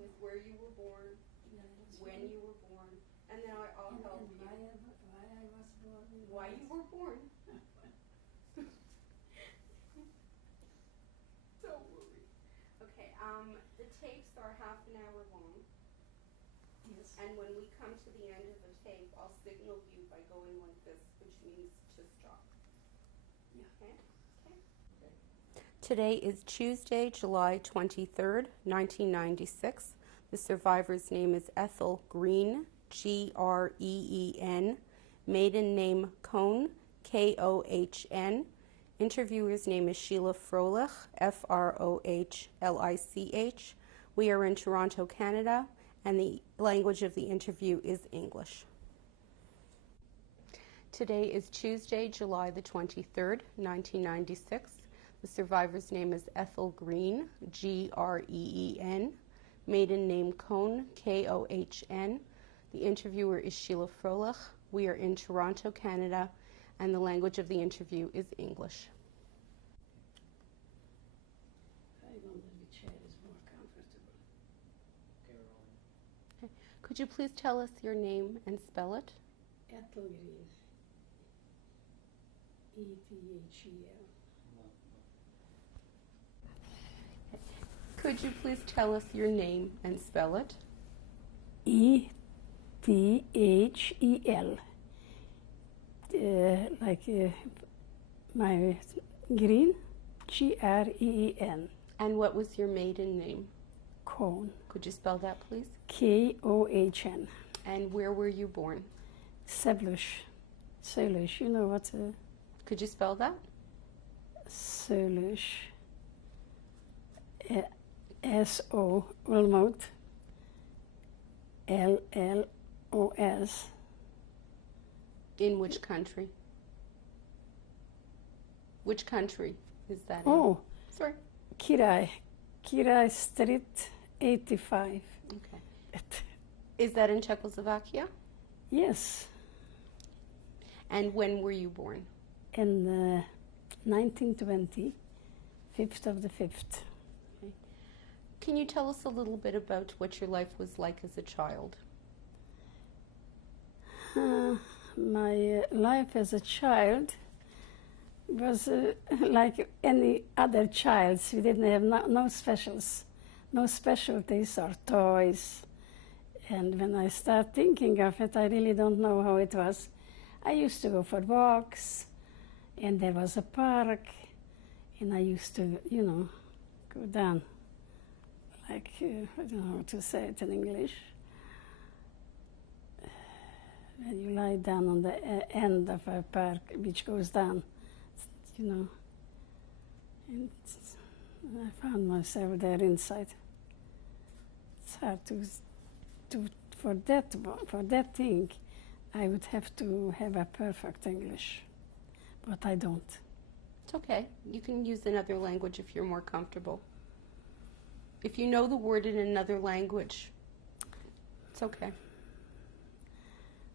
with where you were born, when you were born, and then I'll help you. Why I was born. Why you were born. Don't worry. Okay, the tapes are half an hour long. Yes. And when we come to the end of the tape, I'll signal you by going like this, which means to stop. Yeah. Okay? Okay. Today is Tuesday, July 23rd, 1996. The survivor's name is Ethel Green, Green. Maiden name Kohn, Kohn. Interviewer's name is Sheila Froelich, Frohlich. We are in Toronto, Canada, and the language of the interview is English. Today is Tuesday, July the 23rd, 1996. The survivor's name is Ethel Green, Green. Maiden name Kohn, Kohn. The interviewer is Sheila Froelich. We are in Toronto, Canada, and the language of the interview is English. I wonder which chair is more comfortable. Okay. Could you please tell us your name and spell it? Ethel Green. Ethel. Could you please tell us your name and spell it? Ethel. Like my green, Green. And what was your maiden name? Kohn. Could you spell that, please? Kohn. And where were you born? Sölush. You know what? Could you spell that? Sölush. S-O, almost. L-L-O-S. In which country? Which country is that Oh, in? Sorry. Kirai Street, 85. Okay. Is that in Czechoslovakia? Yes, And when were you born? in 1920, 5th of the 5th. Can you tell us a little bit about what your life was like as a child? My life as a child was like any other child's. We didn't have no specials, no specialties or toys. And when I start thinking of it, I really don't know how it was. I used to go for walks, and there was a park, and I used to, go down, like, I don't know how to say it in English. When you lie down on the end of a park which goes down, and I found myself there inside. It's hard for that thing, I would have to have a perfect English, but I don't. It's okay. You can use another language if you're more comfortable. If you know the word in another language, it's okay.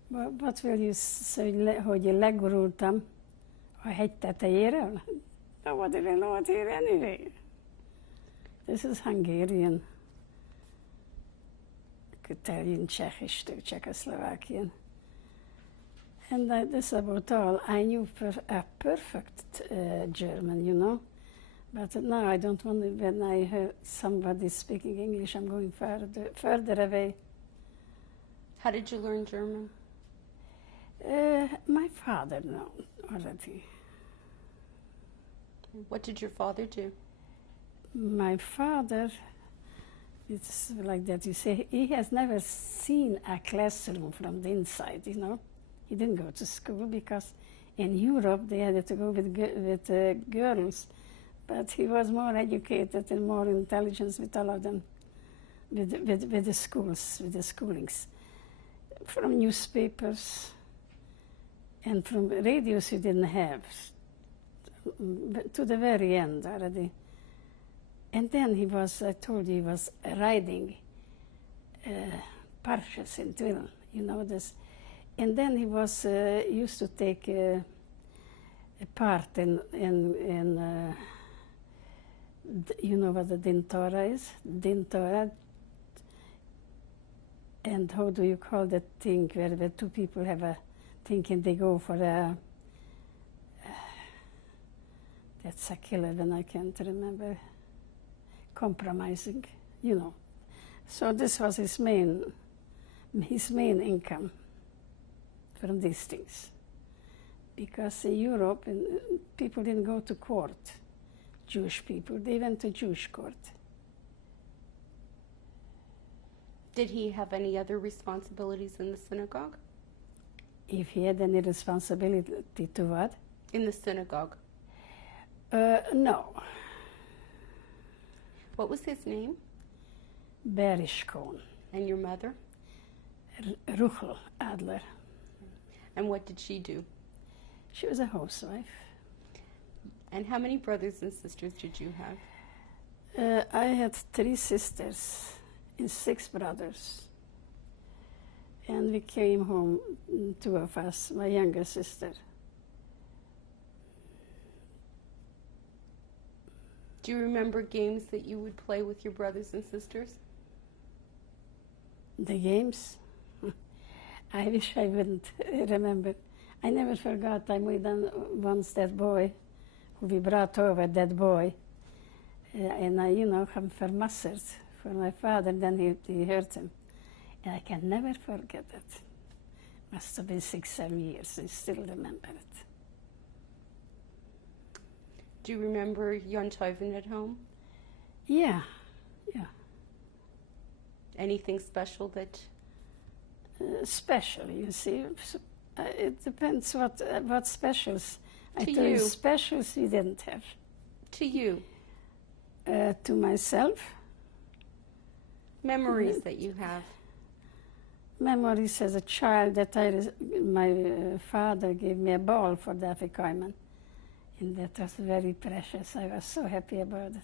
What will you say, hogy legurultam a hegy tetejéről? Nobody will know it here anyway. This is Hungarian. I could tell you in Czechish too, Czechoslovakian. And that's about all. I knew a perfect German, But now I don't want to, when I hear somebody speaking English, I'm going further away. How did you learn German? My father knew already. What did your father do? My father, it's like that you say, he has never seen a classroom from the inside, He didn't go to school because in Europe they had to go with girls, but he was more educated and more intelligent with all of them, with the schools, with the schoolings. From newspapers and from radios he didn't have, to the very end already. And then I told you, he was riding Parches in Twill, this. And then he was used to take a part in you know what the Dintora is? Dintora, and how do you call that thing where two people have a thinking they go for a that's a killer when I can't remember, compromising, you know. So this was his main income from these things. Because in Europe, people didn't go to court, Jewish people. They went to Jewish court. Did he have any other responsibilities in the synagogue? If he had any responsibility to what? In the synagogue. No. What was his name? Berishkon. And your mother? Ruchel Adler. And what did she do? She was a housewife. And how many brothers and sisters did you have? I had 3 sisters and 6 brothers. And we came home, 2 of us, my younger sister. Do you remember games that you would play with your brothers and sisters? The games? I wish I wouldn't remember. I never forgot I made once that boy, who we brought over, that boy, and I, him vermasserd for my father, then he hurt him. And I can never forget it. Must have been 6, 7 years, I still remember it. Do you remember Yom Tovin at home? Yeah. Anything special that... Special, you see. It depends what specials. To I tell you, you. specials we didn't have. To you? To myself, Memories that you have? memories as a child that my father gave me a ball for the Afikoiman. And that was very precious. I was so happy about it.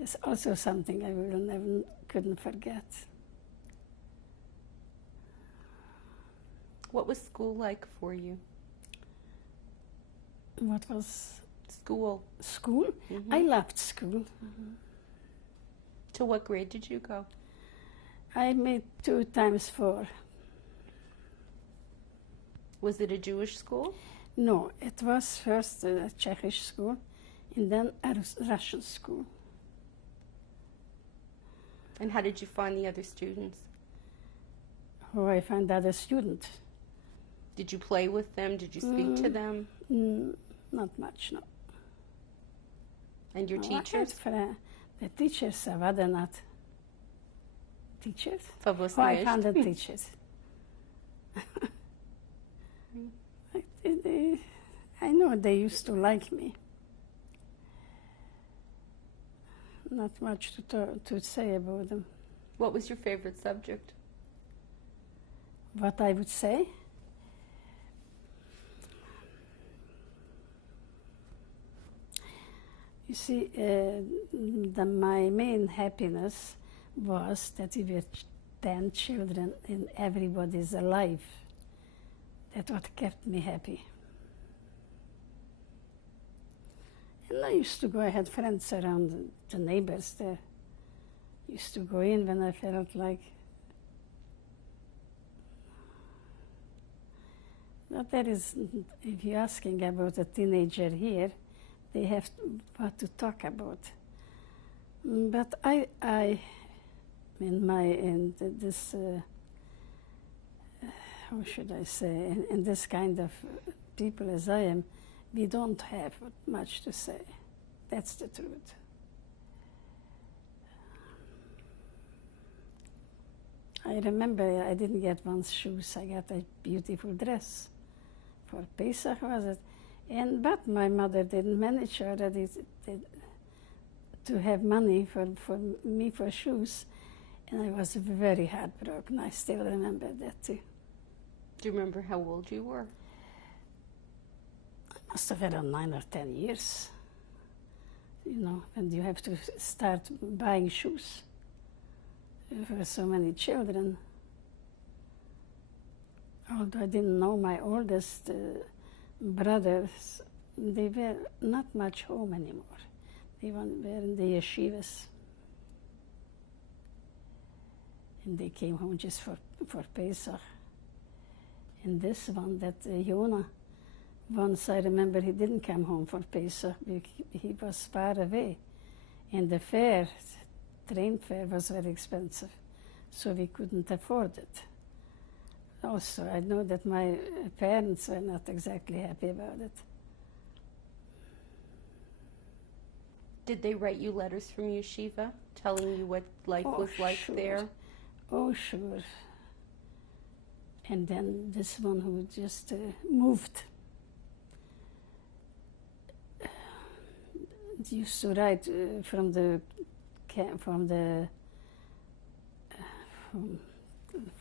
It's also something I couldn't forget. What was school like for you? What was School. school? Mm-hmm. I loved school. Mm-hmm. To what grade did you go? I made 2 times 4. Was it a Jewish school? No, it was first a Czech school and then a Russian school. And how did you find the other students? How I found other students. Did you play with them? Did you speak to them? Not much, no. And your No, I teachers? had the teachers are not teachers. Favos I nicht. found the teachers. I know they used to like me. Not much to say about them. What was your favorite subject? What I would say? You see, my main happiness was that we were 10 children and everybody's alive. That's what kept me happy. And I used to go, I had friends around, the neighbors there. Used to go in when I felt like. But there is, if you're asking about a teenager here, they have what to talk about. But how should I say, in this kind of people as I am, we don't have much to say. That's the truth. I remember I didn't get one's shoes, I got a beautiful dress. For Pesach was it? But my mother didn't manage already to have money for me for shoes, and I was very heartbroken. I still remember that too. Do you remember how old you were? I must have had 9 or 10 years. When you have to start buying shoes for so many children. Although I didn't know my oldest brothers, they were not much home anymore. They were in the yeshivas. and they came home just for Pesach. And this one, that Jonah, once I remember he didn't come home for Pesach. He was far away. And the fare, train fare, was very expensive, so we couldn't afford it. Also, I know that my parents were not exactly happy about it. Did they write you letters from yeshiva telling you what life was like sure. there? Oh, sure. And then this one who just moved used to write from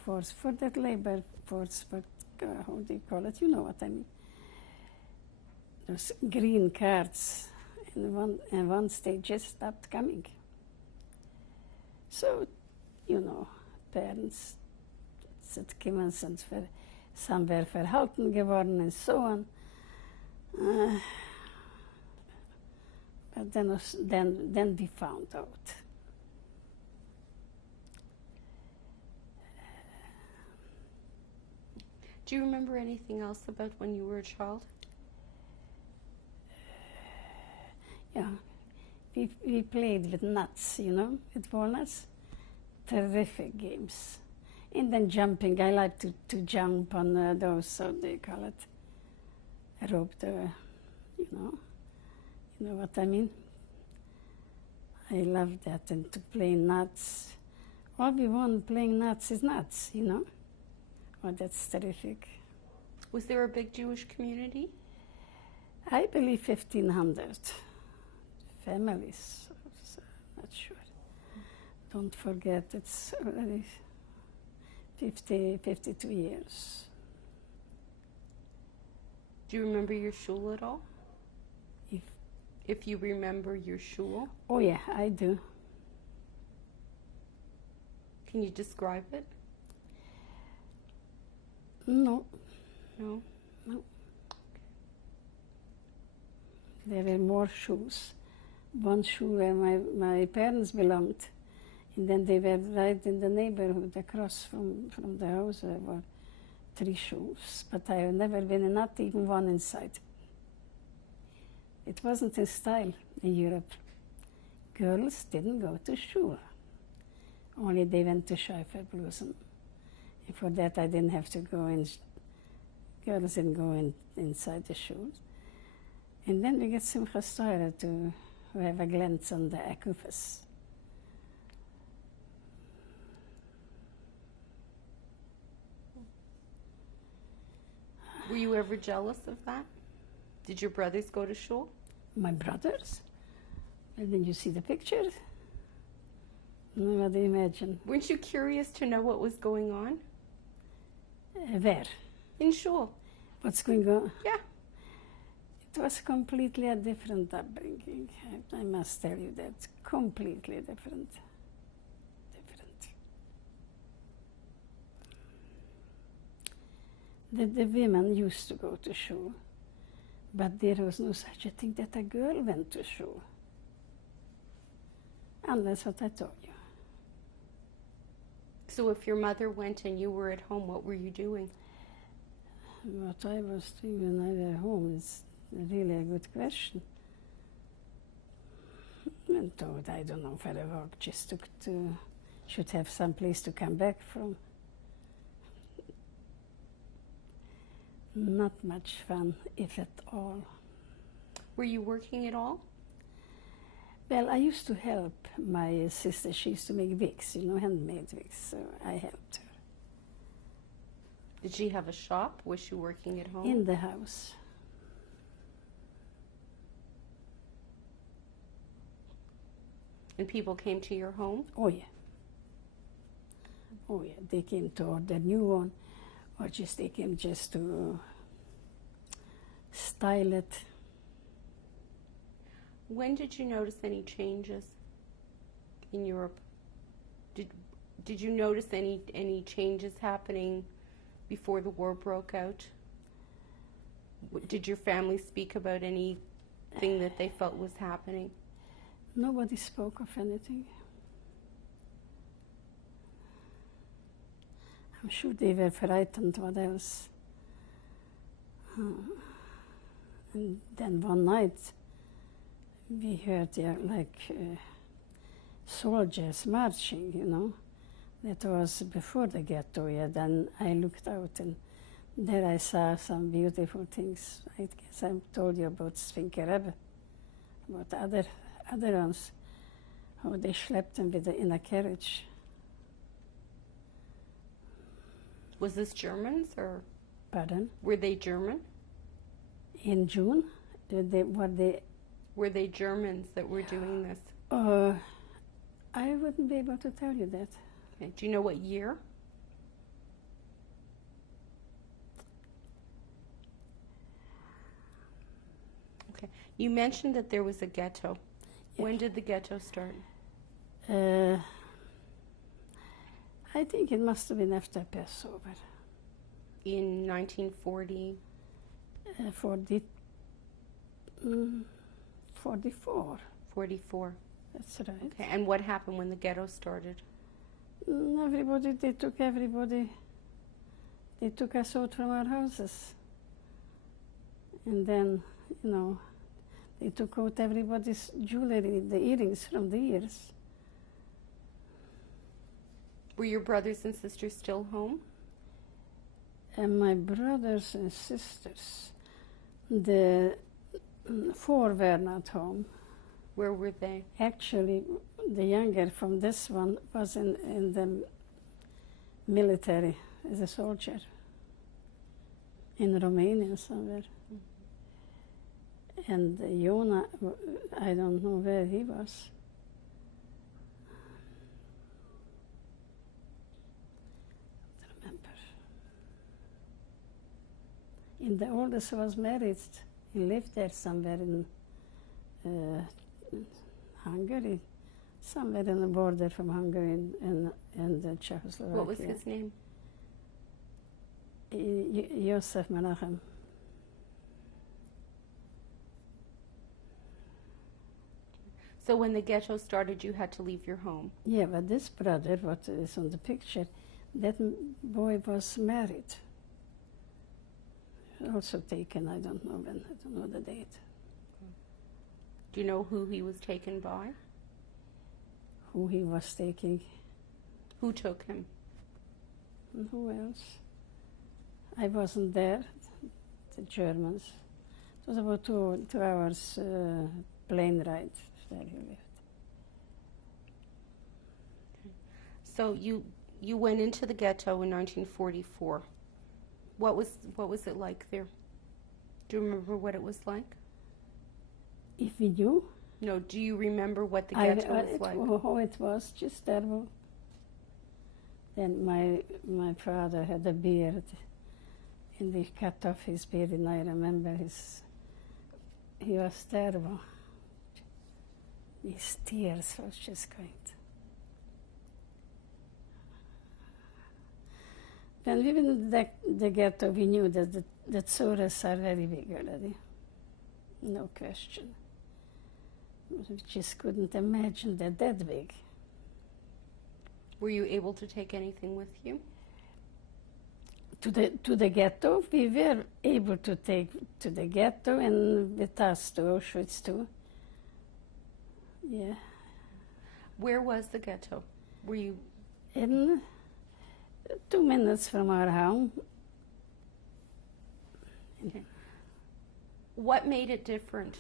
for that labor force, but how do you call it? You know what I mean. Those green cards, and once they just stopped coming. So, you know, parents, het kimmen sind somewhere verhalten geworden and so on. But then we found out. Do you remember anything else about when you were a child? Yeah, we played with nuts, you know, with walnuts. Terrific games. And then jumping, I like to jump on those, so they call it, rope, you know what I mean? I love that, and to play nuts. All we want playing nuts is nuts, you know? Oh, that's terrific. Was there a big Jewish community? I believe 1,500 families, so not sure. Don't forget, it's already 52 years. Do you remember your shul at all? If you remember your shul? Oh yeah, I do. Can you describe it? No. No? No. There were more shuls. One shul where my parents belonged, and then they were right in the neighborhood across from the house. There were 3 shuls, but I have never been in, not even one inside. It wasn't in style in Europe. Girls didn't go to shul. Only they went to Schäferblusen. And for that I didn't have to go in. Girls didn't go inside the shul. And then we get Simchas Torah to have a glance on the akufas. Were you ever jealous of that? Did your brothers go to shul? My brothers? And then you see the pictures? No, what do you imagine? Weren't you curious to know what was going on? Where? In shul. What's going on? Yeah. It was completely a different upbringing. I must tell you that. Completely different. The women used to go to shul, but there was no such a thing that a girl went to shul. And that's what I told you. So if your mother went and you were at home, what were you doing? What I was doing when I was home is really a good question. Went out, I don't know, for a walk, just should have some place to come back from. Not much fun, if at all. Were you working at all? Well, I used to help my sister. She used to make wigs, you know, handmade wigs, so I helped her. Did she have a shop? Was she working at home? In the house. And people came to your home? Oh, yeah. Oh, yeah. They came to order new one, or just they came just to style it. When did you notice any changes in Europe? Did you notice any changes happening before the war broke out? Did your family speak about anything that they felt was happening? Nobody spoke of anything. I'm sure they were frightened. What else? And then one night we heard soldiers marching, you know. That was before the ghetto, yeah. Then I looked out and there I saw some beautiful things. I guess I told you about Sfinker Rebbe, about other ones, how they schlepped them in a carriage. Was this Germans or? Pardon? Were they German? In June? Were they Germans that were doing this? I wouldn't be able to tell you that. Okay. Do you know what year? Okay. You mentioned that there was a ghetto. Yeah. When did the ghetto start? I think it must have been after Passover. In 1940? 44. 44. That's right. Okay. And what happened when the ghetto started? They took everybody. They took us out from our houses. And then, you know, they took out everybody's jewelry, the earrings from the ears. Were your brothers and sisters still home? And my brothers and sisters, the 4 were not home. Where were they? Actually, the younger from this one was in the military as a soldier in Romania somewhere. Mm-hmm. And Jonah, I don't know where he was. I don't remember. And the oldest was married. He lived there somewhere in Hungary, somewhere in the border from Hungary and Czechoslovakia. What was his name? Yosef Menachem. So when the ghetto started, you had to leave your home? Yeah, but this brother, what is on the picture, that boy was married. Also taken, I don't know when, I don't know the date. Do you know who he was taken by? Who he was taking? Who took him? And who else? I wasn't there, the Germans. It was about 2 hours plane ride where he lived. So you went into the ghetto in 1944. What was it like there? Do you remember what it was like? If we knew? No, do you remember what the ghetto was like? Oh, it was just terrible. Then my father had a beard, and we cut off his beard, and I remember he was terrible. His tears was just great. When we went in the ghetto, we knew that the Tzoras are very big already. No question. We just couldn't imagine that big. Were you able to take anything with you? To the ghetto, we were able to take to the ghetto and with us to Auschwitz too. Yeah. Where was the ghetto? Were you? In 2 minutes from our home. Okay. What made it different?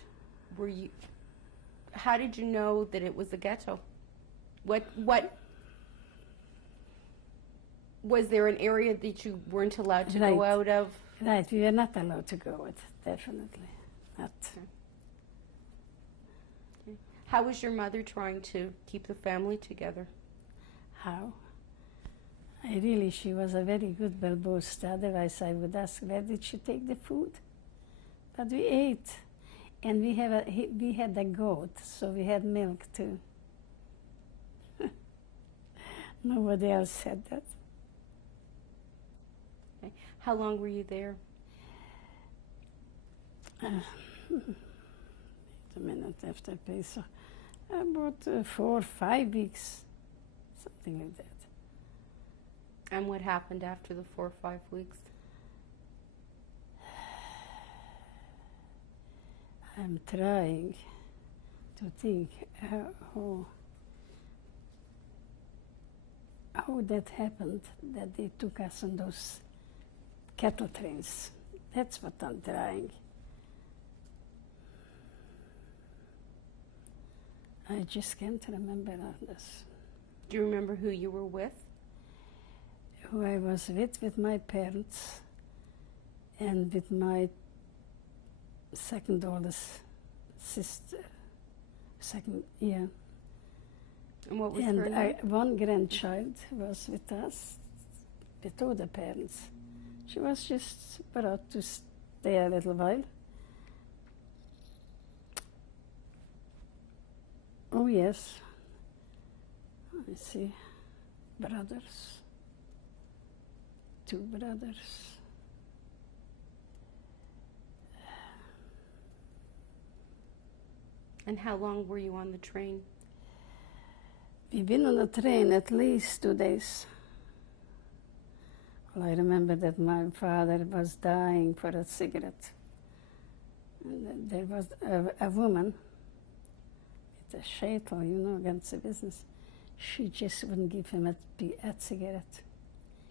How did you know that it was a ghetto? What was there an area that you weren't allowed to go out of? Right, we were not allowed to go out, definitely not. Okay. How was your mother trying to keep the family together? How? She was a very good Balboast. Otherwise, I would ask, where did she take the food? But we ate, and we had a goat, so we had milk too. Nobody else said that. Okay. How long were you there? Wait a minute, after Pesach, about 4 or 5 weeks, something like that. And what happened after the 4 or 5 weeks? I'm trying to think how that happened, that they took us on those cattle trains. That's what I'm trying. I just can't remember this. Do you remember who you were with? Who I was with my parents and with my second oldest sister. And what was And her name? one grandchild was with us, with all the parents. She was just brought to stay a little while. Oh yes, let me see, brothers, 2 brothers. And how long were you on the train? We've been on the train at least 2 days. Well, I remember that my father was dying for a cigarette. And there was a woman with a shaitel, against the business. She just wouldn't give him a cigarette.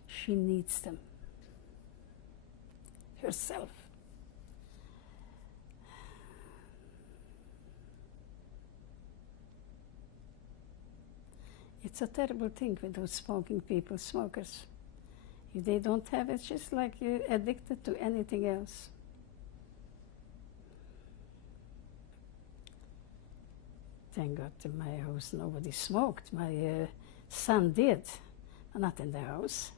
She needs them herself. It's a terrible thing with those smoking people, smokers. If they don't have it, it's just like you're addicted to anything else. Thank God in my house nobody smoked. My son did, not in the house.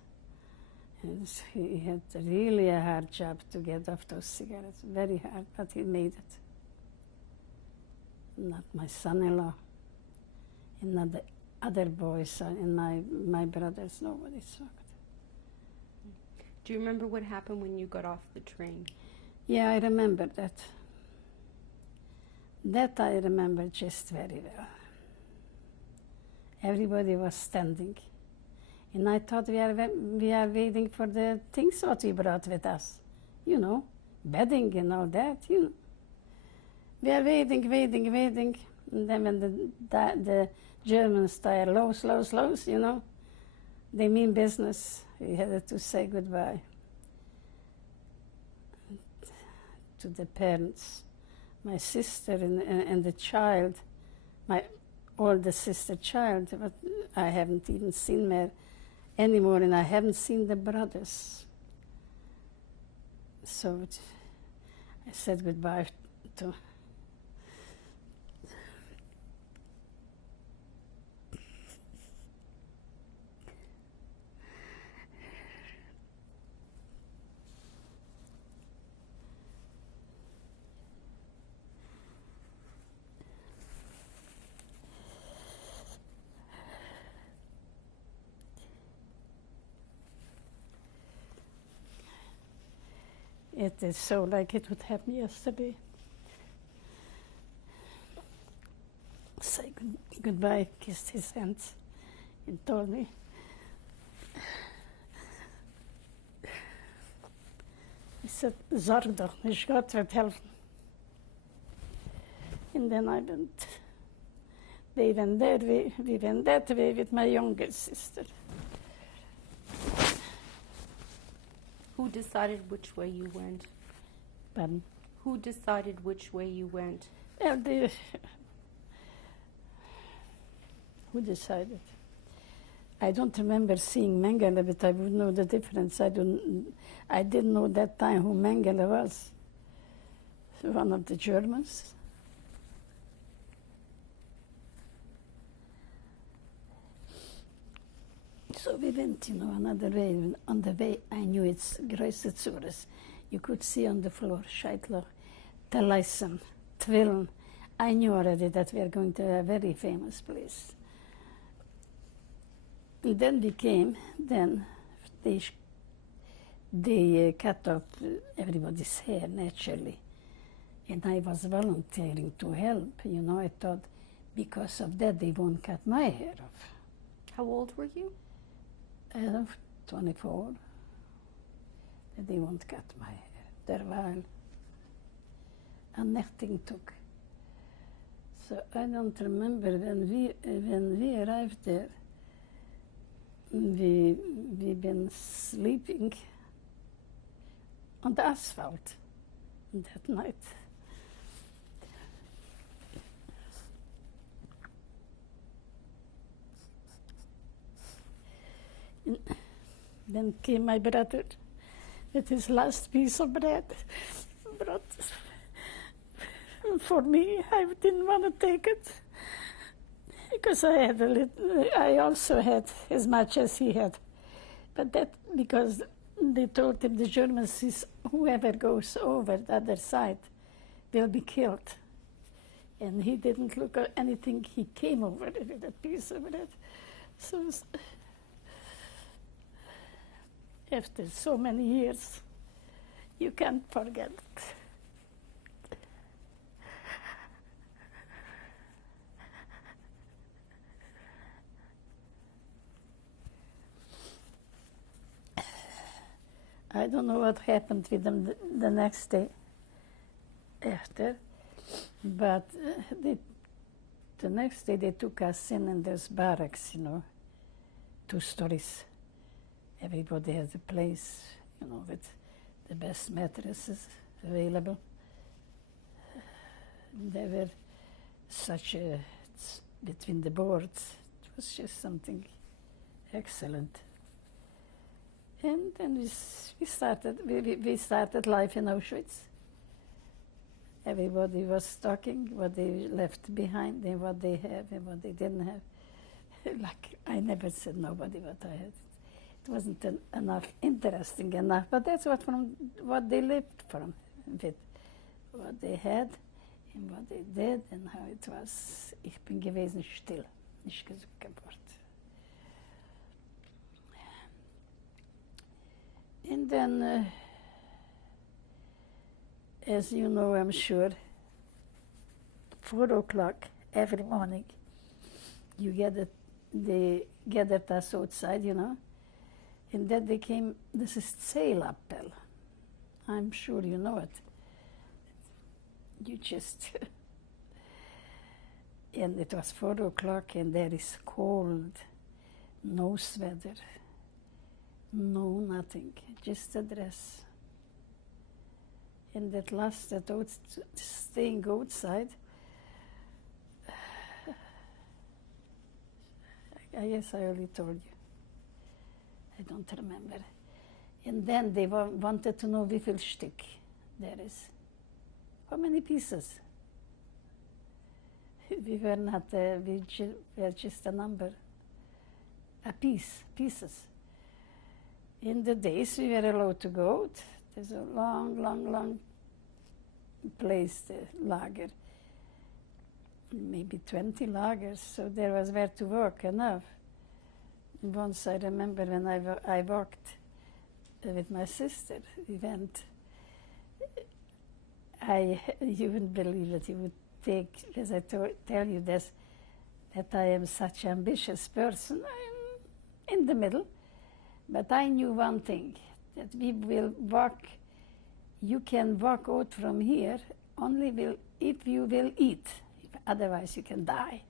And he had really a hard job to get off those cigarettes, very hard, but he made it. Not my son-in-law, and not the other boys, and my brothers, nobody smoked. Do you remember what happened when you got off the train? Yeah, I remember that. That I remember just very well. Everybody was standing. And I thought we are waiting for the things what we brought with us. Bedding and all that, We are waiting. And then when the Germans start lows, they mean business. We had to say goodbye to the parents. My sister and the child, my oldest sister child, but I haven't even seen her anymore, and I haven't seen the brothers. So I said goodbye to It is so like it would happen yesterday. Say goodbye, kissed his hands, and told me, he said, zorg toch niet, God wird helfen. And then I went. They went that way, we went that way with my younger sister. Who decided which way you went? Pardon? Who decided which way you went? Who decided? I don't remember seeing Mengele, but I would know the difference. I didn't know that time who Mengele was. One of the Germans. So we went, another way. On the way, I knew it's Greusetsuris. You could see on the floor, Scheitler, Telaisen, Twillen. I knew already that we are going to a very famous place. And then we came, they cut off everybody's hair, naturally. And I was volunteering to help, I thought because of that they won't cut my hair off. How old were you? 24. They won't cut my hair. Terwijl and nothing took. So I don't remember when we arrived there. We've been sleeping on the asphalt that night. Then came my brother with his last piece of bread. Brought for me, I didn't want to take it because I had I also had as much as he had, but that because they told him, the Germans, says, whoever goes over the other side will be killed, and he didn't look at anything. He came over with a piece of bread. So after so many years, you can't forget it. I don't know what happened with them the next day after, but the next day they took us in those barracks, 2 stories. Everybody has a place, with the best mattresses available. There were between the boards, it was just something excellent. And then we started life in Auschwitz. Everybody was talking what they left behind and what they have and what they didn't have. Like I never said nobody what I had. It wasn't interesting enough, but that's what they lived from, with what they had and what they did and how it was. Ich bin gewesen still, nicht gesagt ein Wort. And then, as you know, I'm sure, 4 o'clock every morning, they gathered us outside, and then they came, this is Zählappell. I'm sure you know it. You just, and it was 4 o'clock and there is cold, no sweater. No, nothing, just a dress. And that lasted staying outside. I guess I already told you. I don't remember. And then they wanted to know wie viel Stück there is. How many pieces? We were not, we were just a number. A pieces. In the days we were allowed to go out. There's a long place, the lager. Maybe 20 lagers, so there was where to work enough. Once I remember when I walked with my sister, we went. You wouldn't believe that you would take, as I tell you this, that I am such an ambitious person. I'm in the middle. But I knew one thing, that we will walk, you can walk out from here only if you will eat, otherwise you can die.